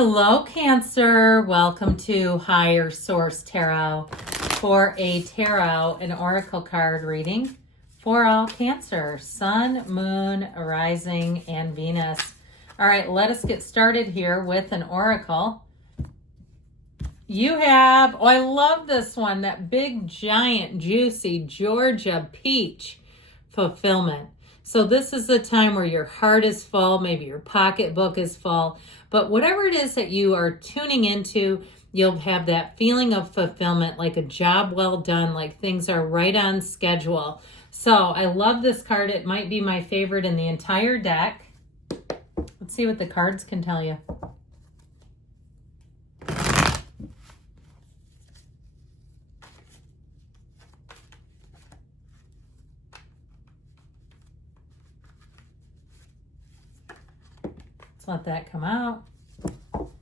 Hello, Cancer. Welcome to Higher Source Tarot for a tarot and oracle card reading for all Cancer, Sun, Moon, Rising, and Venus. All right, let us get started here with an oracle. You have, oh, I love this one, that big, giant, juicy Georgia peach fulfillment. So this is the time where your heart is full, maybe your pocketbook is full, but whatever it is that you are tuning into, you'll have that feeling of fulfillment, like a job well done, like things are right on schedule. So I love this card. It might be my favorite in the entire deck. Let's see what the cards can tell you. Let that come out. All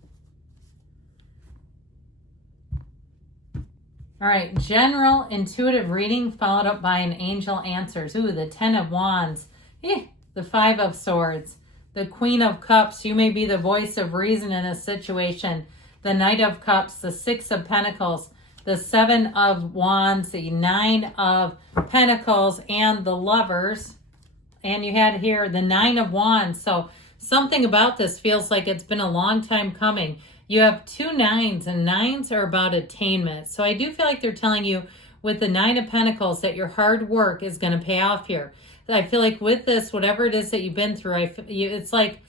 right, general intuitive reading followed up by an angel answers. Ooh, the 10 of Wands, the 5 of Swords, the Queen of Cups. You may be the voice of reason in a situation. The Knight of Cups, the 6 of Pentacles, the 7 of Wands, the 9 of Pentacles, and the Lovers. And you had here the 9 of Wands. So something about this feels like it's been a long time coming. You have 2 9s, and 9s are about attainment. So I do feel like they're telling you with the 9 of Pentacles that your hard work is going to pay off here. I feel like with this, whatever it is that you've been through, it's like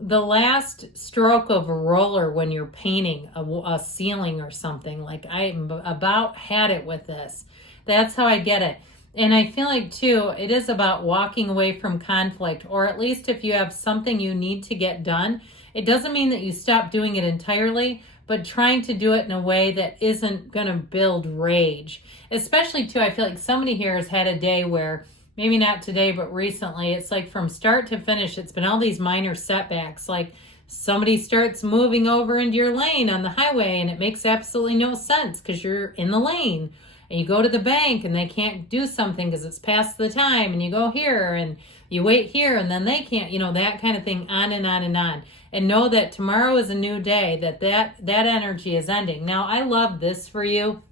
the last stroke of a roller when you're painting a ceiling or something. Like I'm about had it with this. That's how I get it. And I feel like, too, it is about walking away from conflict, or at least if you have something you need to get done, it doesn't mean that you stop doing it entirely, but trying to do it in a way that isn't going to build rage. Especially, too, I feel like somebody here has had a day where, maybe not today, but recently, it's like from start to finish, it's been all these minor setbacks. Like somebody starts moving over into your lane on the highway, and it makes absolutely no sense because you're in the lane. And you go to the bank and they can't do something because it's past the time, and you go here and you wait here and then they can't, that kind of thing, on and on and on. And know that tomorrow is a new day, that energy is ending. Now, I love this for you.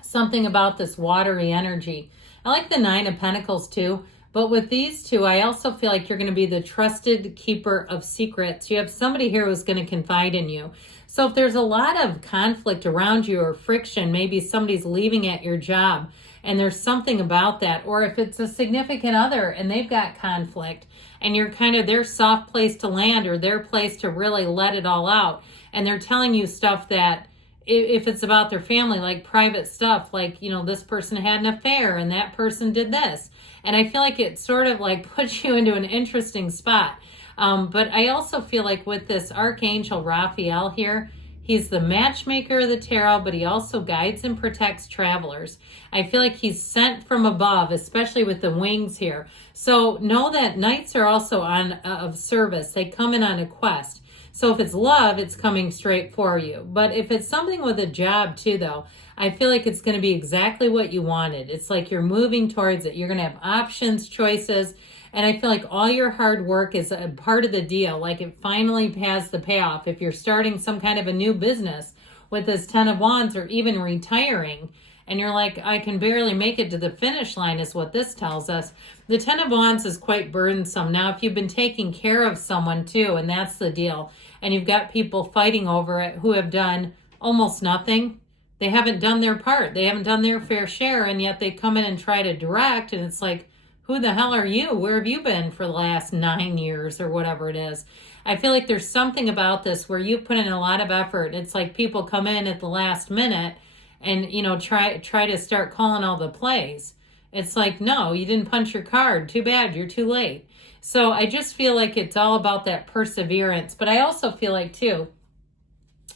Something about this watery energy. I like the 9 of Pentacles too, but with these two, I also feel like you're going to be the trusted keeper of secrets. You have somebody here who's going to confide in you. So if there's a lot of conflict around you or friction, maybe somebody's leaving at your job and there's something about that, or if it's a significant other and they've got conflict and you're kind of their soft place to land or their place to really let it all out, and they're telling you stuff that if it's about their family, like private stuff, like, this person had an affair and that person did this. And I feel like it sort of like puts you into an interesting spot. But I also feel like with this Archangel Raphael here, he's the matchmaker of the tarot, but he also guides and protects travelers. I feel like he's sent from above, especially with the wings here. So know that knights are also of service. They come in on a quest. So if it's love, it's coming straight for you. But if it's something with a job too, though, I feel like it's going to be exactly what you wanted. It's like you're moving towards it. You're going to have options, choices. And I feel like all your hard work is a part of the deal. Like it finally has the payoff. If you're starting some kind of a new business with this 10 of Wands, or even retiring, and you're like, I can barely make it to the finish line, is what this tells us. The 10 of Wands is quite burdensome. Now, if you've been taking care of someone too, and that's the deal, and you've got people fighting over it who have done almost nothing, they haven't done their part. They haven't done their fair share, and yet they come in and try to direct, and it's like, who the hell are you? Where have you been for the last 9 years or whatever it is? I feel like there's something about this where you've put in a lot of effort. It's like people come in at the last minute and, try to start calling all the plays. It's like, no, you didn't punch your card. Too bad. You're too late. So I just feel like it's all about that perseverance. But I also feel like, too,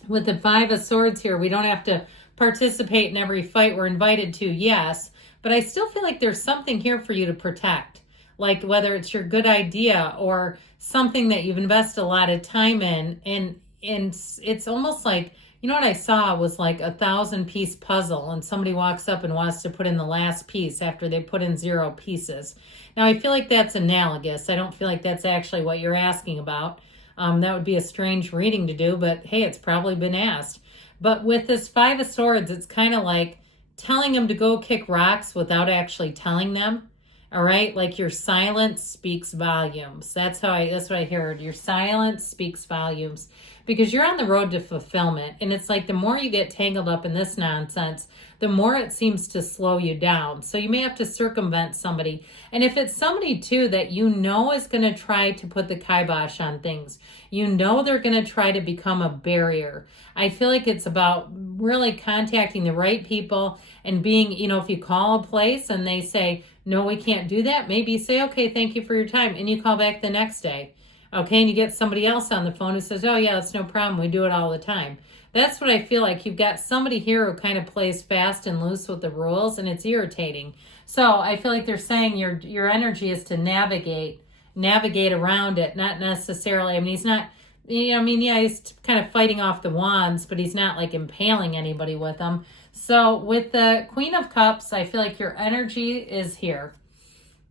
with the 5 of Swords here, we don't have to participate in every fight we're invited to, yes. But I still feel like there's something here for you to protect. Like whether it's your good idea or something that you've invested a lot of time in. And it's almost like, what I saw was like a 1,000-piece puzzle, and somebody walks up and wants to put in the last piece after they put in 0 pieces. Now, I feel like that's analogous. I don't feel like that's actually what you're asking about. That would be a strange reading to do, but hey, it's probably been asked. But with this Five of Swords, it's kind of like telling them to go kick rocks without actually telling them. All right, like your silence speaks volumes. That's what I heard. Your silence speaks volumes because you're on the road to fulfillment. And it's like the more you get tangled up in this nonsense, the more it seems to slow you down. So you may have to circumvent somebody. And if it's somebody too that you know is going to try to put the kibosh on things, you know they're going to try to become a barrier. I feel like it's about really contacting the right people and being, if you call a place and they say, no, we can't do that, maybe you say, okay, thank you for your time. And you call back the next day. Okay, and you get somebody else on the phone who says, oh yeah, it's no problem. We do it all the time. That's what I feel like. You've got somebody here who kind of plays fast and loose with the rules, and it's irritating. So I feel like they're saying your energy is to navigate around it, not necessarily. I mean, he's not, he's kind of fighting off the wands, but he's not like impaling anybody with them. So with the Queen of Cups, I feel like your energy is here.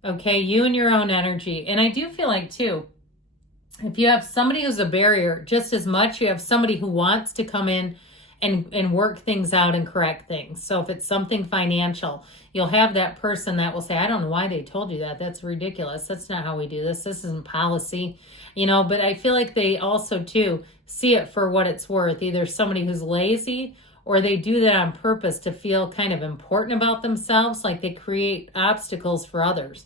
Okay, you and your own energy. And I do feel like too, if you have somebody who's a barrier, just as much you have somebody who wants to come in and work things out and correct things. So if it's something financial, you'll have that person that will say, I don't know why they told you that. That's ridiculous. That's not how we do this. This isn't policy, but I feel like they also too see it for what it's worth. Either somebody who's lazy or they do that on purpose to feel kind of important about themselves, like they create obstacles for others.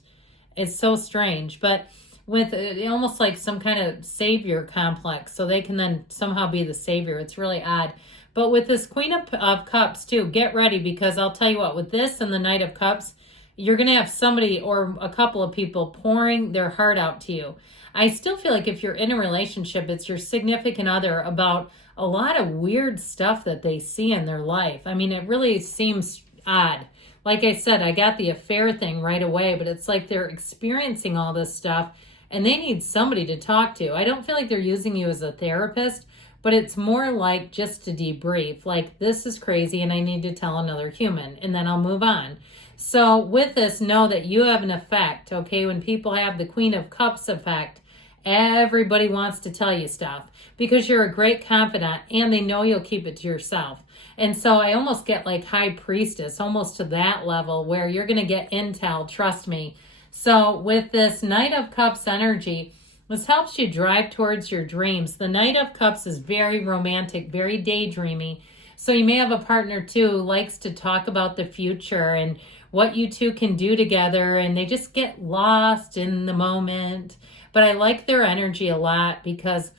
It's so strange, but with almost like some kind of savior complex, so they can then somehow be the savior. It's really odd. But with this Queen of Cups too, get ready, because I'll tell you what, with this and the Knight of Cups, you're going to have somebody or a couple of people pouring their heart out to you. I still feel like if you're in a relationship, it's your significant other about a lot of weird stuff that they see in their life. I mean, it really seems odd. Like I said, I got the affair thing right away, but it's like they're experiencing all this stuff and they need somebody to talk to. I don't feel like they're using you as a therapist, but it's more like just to debrief. Like, this is crazy and I need to tell another human and then I'll move on. So with this, know that you have an effect, okay? When people have the Queen of Cups effect, everybody wants to tell you stuff because you're a great confidant and they know you'll keep it to yourself. And so I almost get like High Priestess, almost to that level where you're going to get intel, trust me. So with this Knight of Cups energy, this helps you drive towards your dreams. The Knight of Cups is very romantic, very daydreamy. So you may have a partner too who likes to talk about the future and what you two can do together, and they just get lost in the moment. But I like their energy a lot because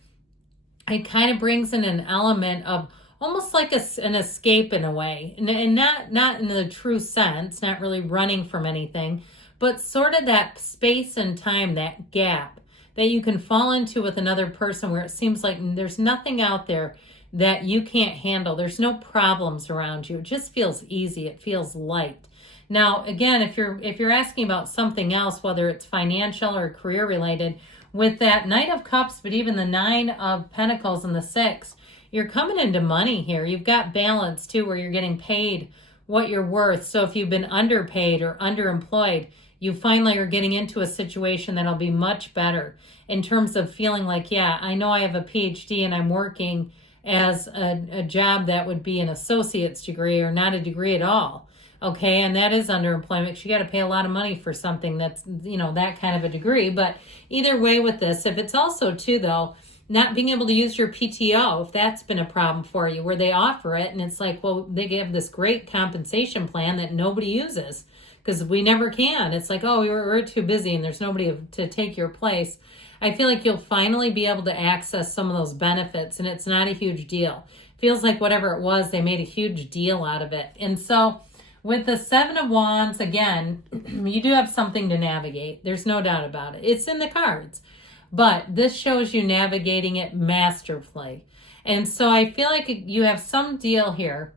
it kind of brings in an element of almost like an escape in a way, and not in the true sense, not really running from anything, but sort of that space and time, that gap that you can fall into with another person where it seems like there's nothing out there that you can't handle. There's no problems around you. It just feels easy. It feels light. Now, again, if you're asking about something else, whether it's financial or career related, with that Knight of Cups, but even the Nine of Pentacles and the Six, you're coming into money here. You've got balance too, where you're getting paid what you're worth. So if you've been underpaid or underemployed, you finally are getting into a situation that'll be much better in terms of feeling like, yeah, I know I have a PhD and I'm working as a job that would be an associate's degree or not a degree at all. Okay, and that is underemployment because you got to pay a lot of money for something that's, that kind of a degree. But either way with this, if it's also too, though, not being able to use your PTO, if that's been a problem for you, where they offer it and it's like, well, they give this great compensation plan that nobody uses because we never can. It's like, oh, we're too busy and there's nobody to take your place. I feel like you'll finally be able to access some of those benefits, and it's not a huge deal. Feels like whatever it was, they made a huge deal out of it. And so with the Seven of Wands, again, you do have something to navigate. There's no doubt about it. It's in the cards. But this shows you navigating it masterfully. And so I feel like you have some deal here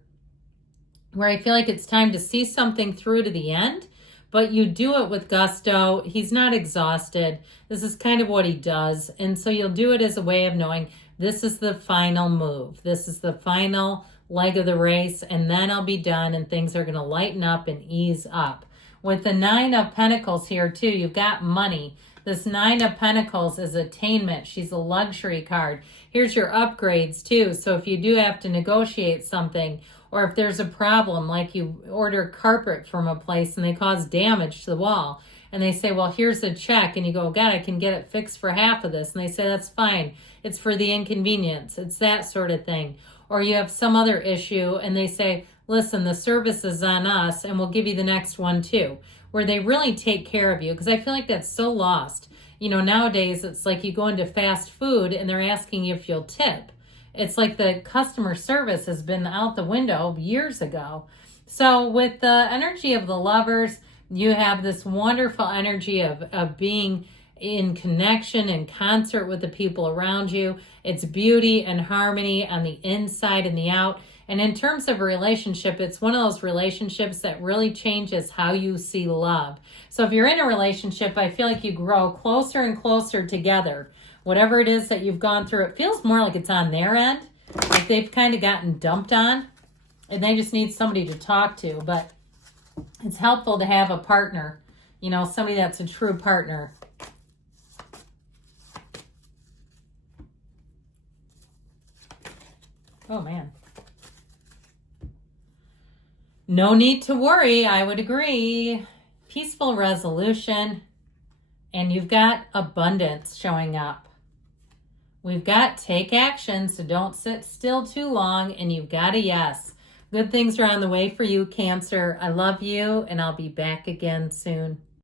where I feel like it's time to see something through to the end, but you do it with gusto. He's not exhausted. This is kind of what he does. And so you'll do it as a way of knowing this is the final move. This is the final leg of the race, and then I'll be done and things are going to lighten up and ease up. With the Nine of Pentacles here too, you've got money. This Nine of Pentacles is attainment. She's a luxury card. Here's your upgrades too. So if you do have to negotiate something, or if there's a problem, like you order carpet from a place and they cause damage to the wall, and they say, well, here's a check, and you go, God, I can get it fixed for half of this. And they say, that's fine. It's for the inconvenience. It's that sort of thing. Or you have some other issue and they say, listen, the service is on us and we'll give you the next one too, where they really take care of you. Because I feel like that's so lost. You know, nowadays it's like you go into fast food and they're asking you if you'll tip. It's like the customer service has been out the window years ago. So with the energy of the Lovers, you have this wonderful energy of being in connection and concert with the people around you. It's beauty and harmony on the inside and the out. And in terms of a relationship, it's one of those relationships that really changes how you see love. So if you're in a relationship, I feel like you grow closer and closer together. Whatever it is that you've gone through, it feels more like it's on their end. Like they've kind of gotten dumped on and they just need somebody to talk to. But it's helpful to have a partner, you know, somebody that's a true partner. Oh, man. No need to worry. I would agree. Peaceful resolution. And you've got abundance showing up. We've got take action, so don't sit still too long. And you've got a yes. Good things are on the way for you, Cancer. I love you, and I'll be back again soon.